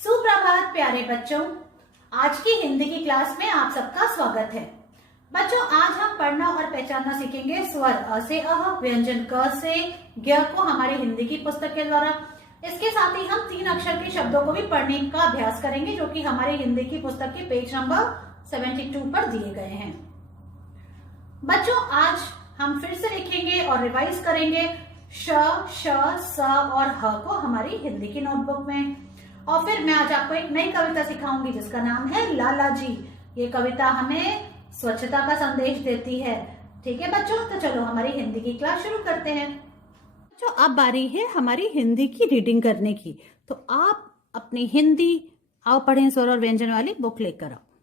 सुप्रभात प्यारे बच्चों, आज की हिंदी की क्लास में आप सबका स्वागत है। बच्चों, आज हम पढ़ना और पहचानना सीखेंगे स्वर अ से अह, व्यंजन क से ज्ञ को हमारी हिंदी की पुस्तक के द्वारा। इसके साथ ही हम 3 अक्षर के शब्दों को भी पढ़ने का अभ्यास करेंगे, जो कि हमारी हिंदी की पुस्तक के पेज नंबर 72 पर दिए गए हैं। बच्चों, आज हम फिर से लिखेंगे और रिवाइज करेंगे श, श, स और ह को हमारी हिंदी की नोटबुक में। और फिर मैं आज आपको एक नई कविता सिखाऊंगी जिसका नाम है लाला जी। ये कविता हमें स्वच्छता का संदेश देती है। ठीक है बच्चों, तो चलो हमारी हिंदी की क्लास शुरू करते हैं। जो अब बारी है हमारी हिंदी की रीडिंग करने की, तो आप अपनी हिंदी आओ पढ़ें स्वर और व्यंजन वाली बुक लेकर आओ।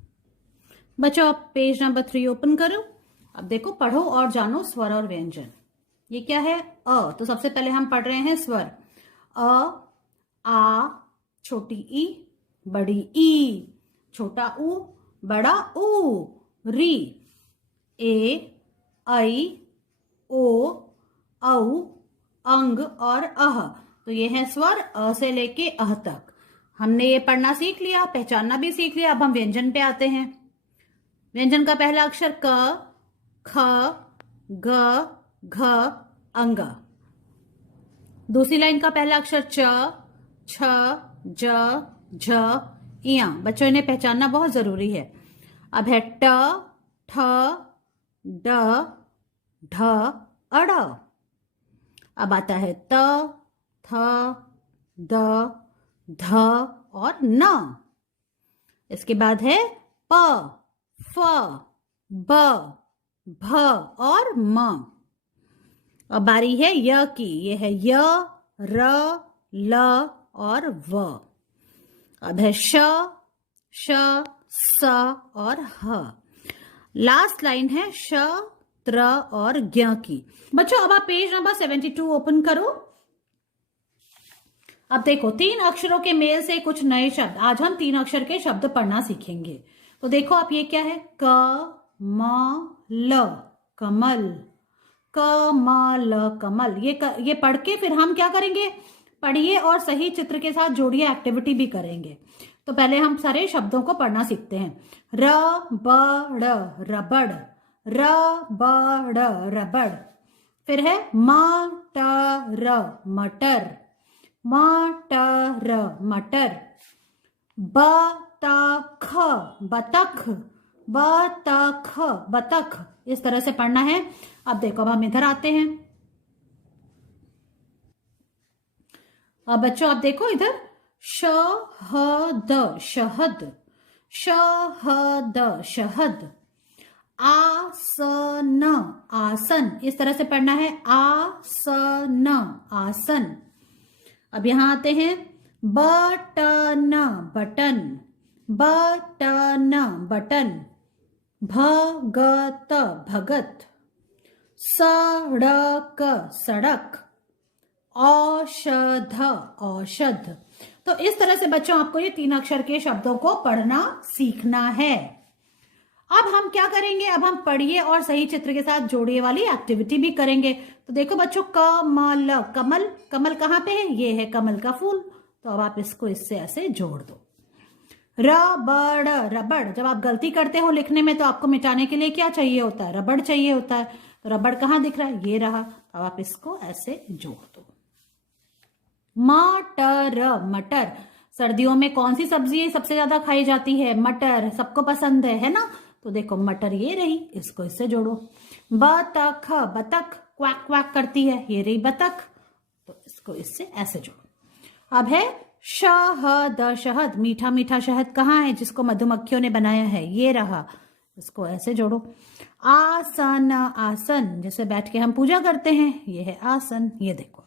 बच्चों, आप पेज नंबर 3 ओपन करो। अब देखो, पढ़ो और जानो स्वर और व्यंजन। ये क्या है? अ। तो सबसे पहले हम पढ़ रहे हैं स्वर। अ, आ, छोटी ई, बड़ी ई, छोटा ऊ, बड़ा ऊ, री, ए, ऐ, ओ, औ, अंग और अह। तो ये है स्वर अ से लेके अह तक। हमने ये पढ़ना सीख लिया, पहचानना भी सीख लिया। अब हम व्यंजन पे आते हैं। व्यंजन का पहला अक्षर क, ख, ग, घ, अंग। दूसरी लाइन का पहला अक्षर च, छ, ज, झ, इया। बच्चों, इन्हें पहचानना बहुत जरूरी है। अब है ट, ठ, ड, ढ, अड़। अब आता है त, थ, द, ध और न। इसके बाद है प, फ, ब, भ और म। अब बारी है य की। ये है य, र, ल और व। अब है श, श, स और ह। लास्ट लाइन है श, त्र और ज्ञ की। बच्चों, अब आप पेज नंबर 72 ओपन करो। अब देखो, 3 अक्षरों के मेल से कुछ नए शब्द। आज हम 3 अक्षर के शब्द पढ़ना सीखेंगे। तो देखो आप, ये क्या है? क, म, ल, कमल। क, म, ल, कमल। ये पढ़ के फिर हम क्या करेंगे? पढ़िए और सही चित्र के साथ जोड़िए, एक्टिविटी भी करेंगे। तो पहले हम सारे शब्दों को पढ़ना सीखते हैं। र, ब, ड़, रबड़। र, ब, ड़, रबड़। फिर है म, ट, र, मटर। म, ट, र, मटर। ब, त, ख, बतख। ब, त, ख, बतख। इस तरह से पढ़ना है। अब देखो, अब हम इधर आते हैं। अब बच्चों, आप देखो इधर, श, ह, द, शहद। श, ह, द, शहद। आसन, आसन। इस तरह से पढ़ना है। आसन, आसन। अब यहां आते हैं। Button, button. Button, button. भगत, भगत। सड़क, सड़क। औषध, औषध। तो इस तरह से बच्चों, आपको ये 3 अक्षर के शब्दों को पढ़ना सीखना है। अब हम क्या करेंगे? अब हम पढ़िए और सही चित्र के साथ जोड़िए वाली एक्टिविटी भी करेंगे। तो देखो बच्चों, कमल, कमल। कमल कहाँ पे है? ये है कमल का फूल। तो अब आप इसको इससे ऐसे जोड़ दो। रबड़, रबड़। जब आप गलती करते हो लिखने में, तो आपको मिटाने के लिए क्या चाहिए होता है? रबड़ चाहिए होता है। तो रबड़ कहाँ दिख रहा है? ये रहा। अब आप इसको ऐसे जोड़ दो। मटर, मटर। सर्दियों में कौन सी सब्जी सबसे ज्यादा खाई जाती है? मटर। सबको पसंद है ना? तो देखो, मटर ये रही, इसको इससे जोड़ो। बतख, बतख क्वैक क्वैक करती है, ये रही बतख। तो इसको इससे ऐसे जोड़ो। अब है शहद, शहद। मीठा मीठा शहद कहाँ है? जिसको मधुमक्खियों ने बनाया है, ये रहा। इसको ऐसे जोड़ो। आसन, आसन। जैसे बैठ के हम पूजा करते हैं, ये है आसन। ये देखो।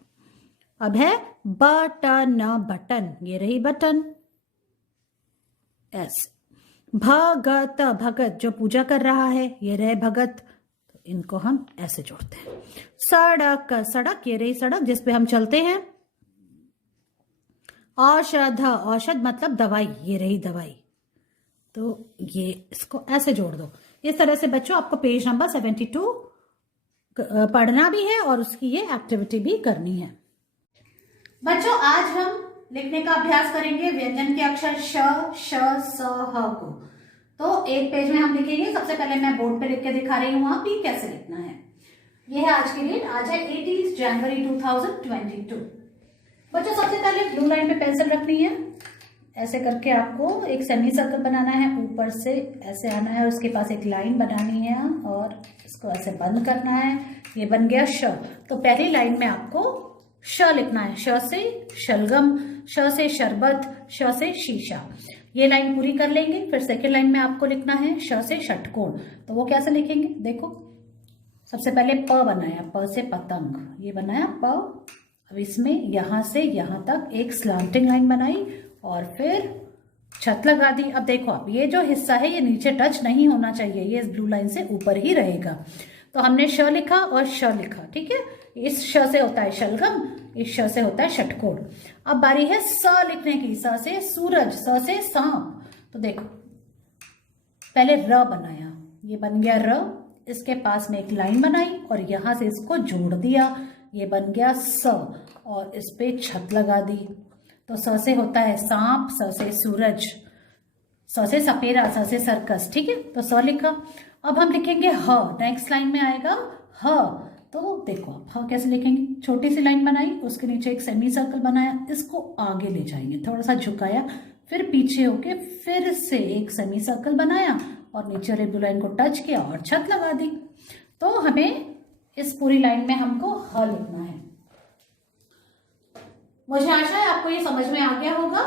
अब है बटन, बटन। ये रही बटन, ऐसे। भगत, भगत। जो पूजा कर रहा है, ये रहे भगत। तो इनको हम ऐसे जोड़ते हैं। सड़क, सड़क। ये रही सड़क जिस पे हम चलते हैं। औषध, औषध मतलब दवाई, ये रही दवाई। तो ये इसको ऐसे जोड़ दो। इस तरह से बच्चों, आपको पेज नंबर 72 पढ़ना भी है और उसकी ये एक्टिविटी भी करनी है। बच्चों, आज हम लिखने का अभ्यास करेंगे व्यंजन के अक्षर श, श, स, ह को। तो एक पेज में हम लिखेंगे। सबसे पहले मैं बोर्ड पे लिख के दिखा रही हूँ आप भी कैसे लिखना है। यह है आज की डेट, आज है 18 जनवरी 2022। बच्चों सबसे पहले ब्लू लाइन पे पेंसिल रखनी है, ऐसे करके आपको एक सेमी सर्कल बनाना है, ऊपर से ऐसे आना है और उसके पास एक लाइन बनानी है और इसको ऐसे बंद करना है। ये बन गया श। तो पहली लाइन में आपको श लिखना है, श से शलगम, श से शरबत, श से शीशा। ये लाइन पूरी कर लेंगे। फिर सेकेंड लाइन में आपको लिखना है श से षटकोण। तो वो कैसे लिखेंगे देखो, सबसे पहले प बनाया, प से पतंग, ये बनाया प। अब इसमें यहां से यहां तक एक स्लांटिंग लाइन बनाई और फिर छत लगा दी। अब देखो आप, ये जो हिस्सा है ये नीचे टच नहीं होना चाहिए, ये इस ब्लू लाइन से ऊपर ही रहेगा। तो हमने श लिखा और श लिखा, ठीक है। इस श से होता है शलगम, इस श से होता है षटकोण। अब बारी है स लिखने की, स से सूरज, स से सांप। तो देखो पहले र बनाया, ये बन गया र, इसके पास में एक लाइन बनाई और यहां से इसको जोड़ दिया, ये बन गया स और इस पे छत लगा दी। तो स से होता है सांप, स से सूरज, स से सपेरा, स से सर्कस, ठीक है। तो स लिखा। अब हम लिखेंगे ह, नेक्स्ट लाइन में आएगा ह। तो देखो आप ह कैसे लिखेंगे, छोटी सी लाइन बनाई, उसके नीचे एक सेमी सर्कल बनाया, इसको आगे ले जाएंगे, थोड़ा सा झुकाया, फिर पीछे होके फिर से एक सेमी सर्कल बनाया और नीचे वाले ब्लू लाइन को टच किया और छत लगा दी। तो हमें इस पूरी लाइन में हमको ह लिखना है। मुझे आशा है आपको ये समझ में आ गया होगा।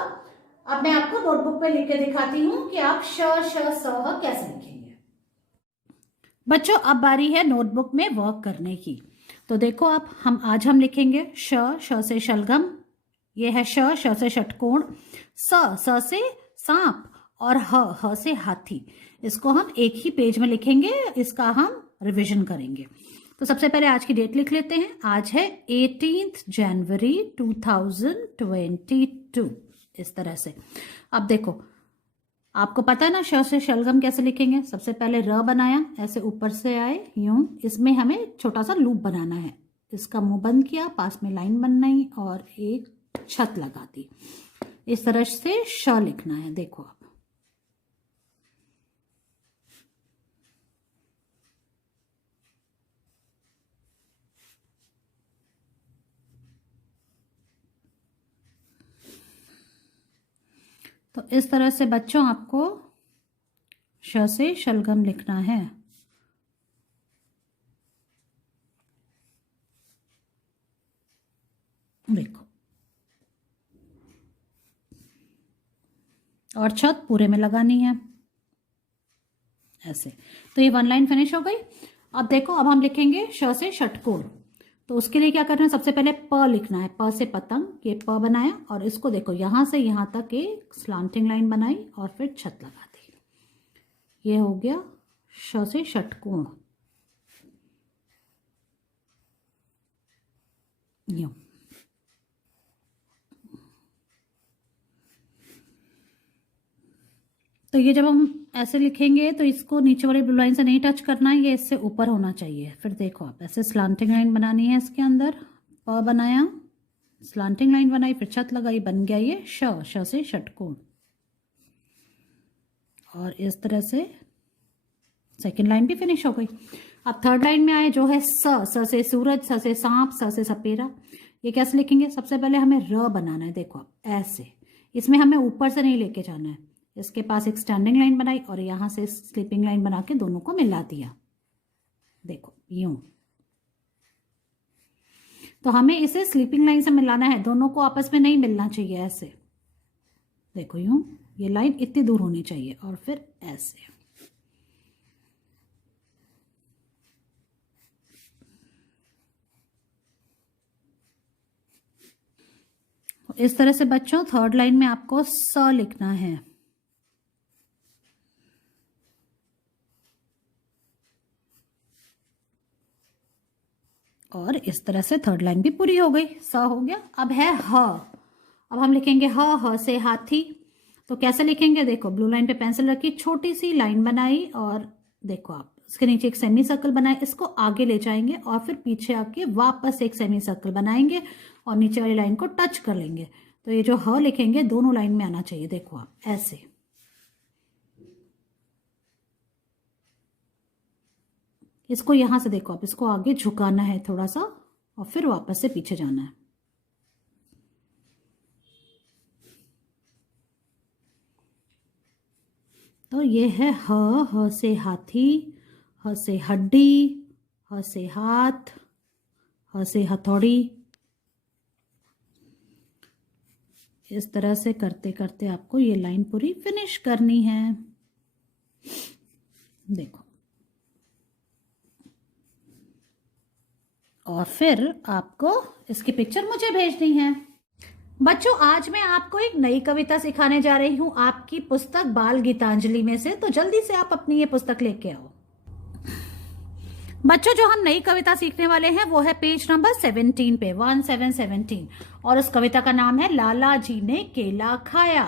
अब मैं आपको नोटबुक पे लिख के दिखाती हूँ कि आप श, श, स, ह कैसे लिखेंगे। बच्चों अब बारी है नोटबुक में वर्क करने की। तो देखो आप, आज हम लिखेंगे श, श से शलगम, ये है श, श से षटकोण, स से सांप और ह से हाथी। इसको हम एक ही पेज में लिखेंगे, इसका हम रिवीजन करेंगे। तो सबसे पहले आज की डेट लिख लेते हैं। आज है 18 जनवरी 2022, इस तरह से। अब देखो आपको पता है ना श से शलगम कैसे लिखेंगे। सबसे पहले र बनाया, ऐसे ऊपर से आए यूं, इसमें हमें छोटा सा लूप बनाना है, इसका मुंह बंद किया, पास में लाइन बनाई और एक छत लगा दी। इस तरह से श लिखना है। देखो आप, तो इस तरह से बच्चों आपको श से शलगम लिखना है। देखो, और छत पूरे में लगानी है ऐसे। तो ये वन लाइन फिनिश हो गई। अब देखो, अब हम लिखेंगे श से षटकोण। तो उसके लिए क्या करना है, सबसे पहले प लिखना है, प से पतंग, ये प बनाया और इसको देखो यहां से यहां तक एक स्लांटिंग लाइन बनाई और फिर छत लगा दी। ये हो गया श से षटकोण। यूं तो ये जब हम ऐसे लिखेंगे तो इसको नीचे वाली ब्लू लाइन से नहीं टच करना है, ये इससे ऊपर होना चाहिए। फिर देखो आप, ऐसे स्लांटिंग लाइन बनानी है इसके अंदर, प बनाया, स्लांटिंग लाइन बनाई, फिर छत लगाई, बन गया ये श से षटकोण। और इस तरह से सेकेंड लाइन भी फिनिश हो गई। अब थर्ड लाइन में आए, जो है स से सूरज, स से सांप, स से सपेरा। ये कैसे लिखेंगे, सबसे पहले हमें र बनाना है। देखो आप, ऐसे, इसमें हमें ऊपर से नहीं लेके जाना है, इसके पास एक स्टैंडिंग लाइन बनाई और यहां से स्लीपिंग लाइन बना के दोनों को मिला दिया। देखो यूं, तो हमें इसे स्लीपिंग लाइन से मिलाना है, दोनों को आपस में नहीं मिलना चाहिए। ऐसे देखो यूं, ये लाइन इतनी दूर होनी चाहिए और फिर ऐसे। इस तरह से बच्चों थर्ड लाइन में आपको स लिखना है। और इस तरह से थर्ड लाइन भी पूरी हो गई, स हो गया। अब है ह। अब हम लिखेंगे ह से हाथी। तो कैसे लिखेंगे, देखो ब्लू लाइन पे पेंसिल रखी, छोटी सी लाइन बनाई और देखो आप, इसके नीचे एक सेमी सर्कल बनाए, इसको आगे ले जाएंगे और फिर पीछे आके वापस एक सेमी सर्कल बनाएंगे और नीचे वाली लाइन को टच कर लेंगे। तो ये जो ह लिखेंगे दोनों लाइन में आना चाहिए। देखो आप ऐसे, इसको यहां से देखो आप, इसको आगे झुकाना है थोड़ा सा और फिर वापस से पीछे जाना है। तो ये है ह से हाथी, ह से हड्डी, ह से हाथ, ह से हथौड़ी। इस तरह से करते करते आपको ये लाइन पूरी फिनिश करनी है। देखो, और फिर आपको इसकी पिक्चर मुझे भेजनी है। बच्चों, आज मैं आपको एक नई कविता सिखाने जा रही हूं आपकी पुस्तक बाल गीतांजलि में से, तो जल्दी से आप अपनी ये पुस्तक लेके आओ। बच्चों, जो हम नई कविता सीखने वाले हैं वो है पेज नंबर 17 पे, 1717, और उस कविता का नाम है लाला जी ने केला खाया।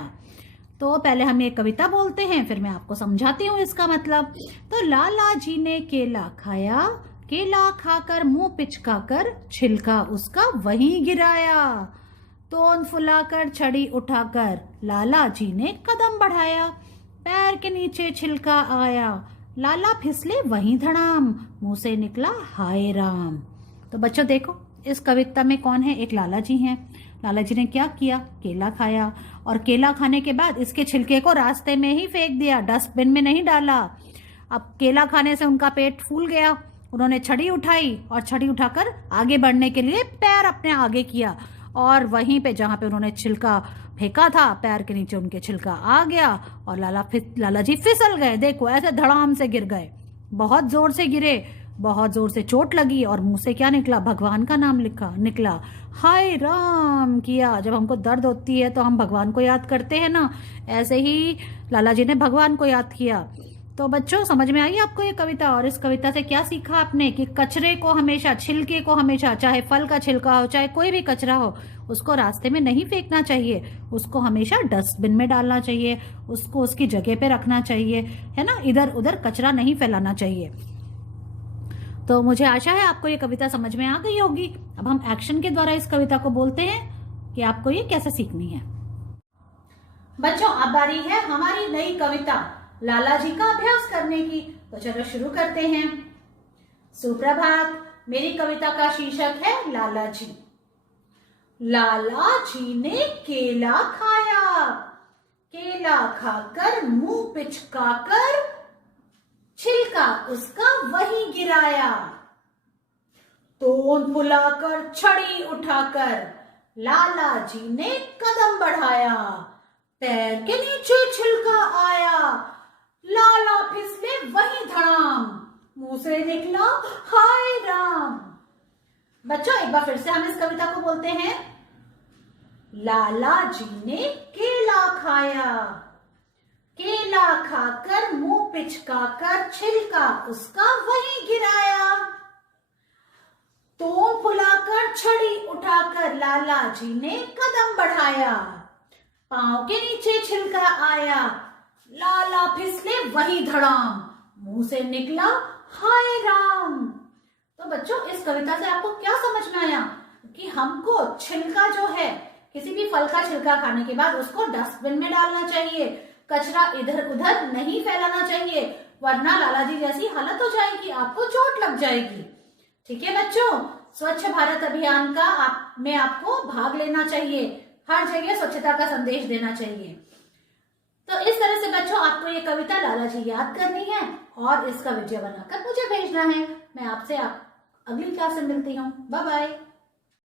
तो पहले हम ये कविता बोलते हैं, फिर मैं आपको समझाती हूँ इसका मतलब। तो लाला जी ने केला खाया, केला खाकर मुंह पिचकाकर छिलका उसका वहीं गिराया। तोंद फुलाकर छड़ी उठाकर लाला जी ने कदम बढ़ाया, पैर के नीचे छिलका आया, लाला फिसले वहीं धड़ाम, मुंह से निकला हाय राम। तो बच्चों देखो, इस कविता में कौन है? एक लाला जी हैं। लाला जी ने क्या किया? केला खाया, और केला खाने के बाद इसके छिलके को रास्ते में ही फेंक दिया, डस्टबिन में नहीं डाला। अब केला खाने से उनका पेट फूल गया, उन्होंने छड़ी उठाई और छड़ी उठाकर आगे बढ़ने के लिए पैर अपने आगे किया, और वहीं पे जहां पे उन्होंने छिलका फेंका था, पैर के नीचे उनके छिलका आ गया और लाला जी फिसल गए। देखो ऐसे धड़ाम से गिर गए, बहुत जोर से गिरे, बहुत जोर से चोट लगी, और मुंह से क्या निकला? भगवान का नाम निकला, हाय राम किया। जब हमको दर्द होती है तो हम भगवान को याद करते हैं ना, ऐसे ही लाला जी ने भगवान को याद किया। तो बच्चों, समझ में आई आपको ये कविता? और इस कविता से क्या सीखा आपने? कि कचरे को हमेशा, छिलके को हमेशा, चाहे फल का छिलका हो चाहे कोई भी कचरा हो, उसको रास्ते में नहीं फेंकना चाहिए, उसको हमेशा डस्टबिन में डालना चाहिए, उसको उसकी जगह पे रखना चाहिए, है ना। इधर उधर कचरा नहीं फैलाना चाहिए। तो मुझे आशा है आपको ये कविता समझ में आ गई होगी। अब हम एक्शन के द्वारा इस कविता को बोलते हैं कि आपको ये कैसे सीखनी है। बच्चों, अब बारी है हमारी नई कविता लाला जी का अभ्यास करने की। तो चलो शुरू करते हैं। सुप्रभात, मेरी कविता का शीर्षक है लाला जी। लाला जी ने केला खाया, केला खाकर मुंह पिचकाकर छिलका उसका वहीं गिराया। तोंद फुलाकर छड़ी उठाकर लाला जी ने कदम बढ़ाया, पैर के नीचे छिलका आया, लाला फिसले वहीं धड़ाम, मुंह से निकला हाय राम। बच्चों, एक बार फिर से हम इस कविता को बोलते हैं। लाला जी ने केला खाया, केला खाकर मुंह पिचकाकर छिलका उसका वहीं गिराया। तोंद फुलाकर छड़ी उठाकर लाला जी ने कदम बढ़ाया, पांव के नीचे छिलका आया, लाला फिसले वहीं धड़ाम, मुंह से निकला हाय राम। तो बच्चों, इस कविता से आपको क्या समझ में आया? कि हमको छिलका जो है, किसी भी फल का छिलका खाने के बाद उसको डस्टबिन में डालना चाहिए, कचरा इधर उधर नहीं फैलाना चाहिए, वरना लाला जी जैसी हालत हो जाएगी, आपको चोट लग जाएगी। ठीक है बच्चों, स्वच्छ भारत अभियान का में आपको भाग लेना चाहिए, हर जगह स्वच्छता का संदेश देना चाहिए। तो इस तरह से बच्चों, आपको ये कविता लाला जी याद करनी है और इसका वीडियो बनाकर मुझे भेजना है। मैं आपसे अगली क्लास में मिलती हूँ। Bye bye.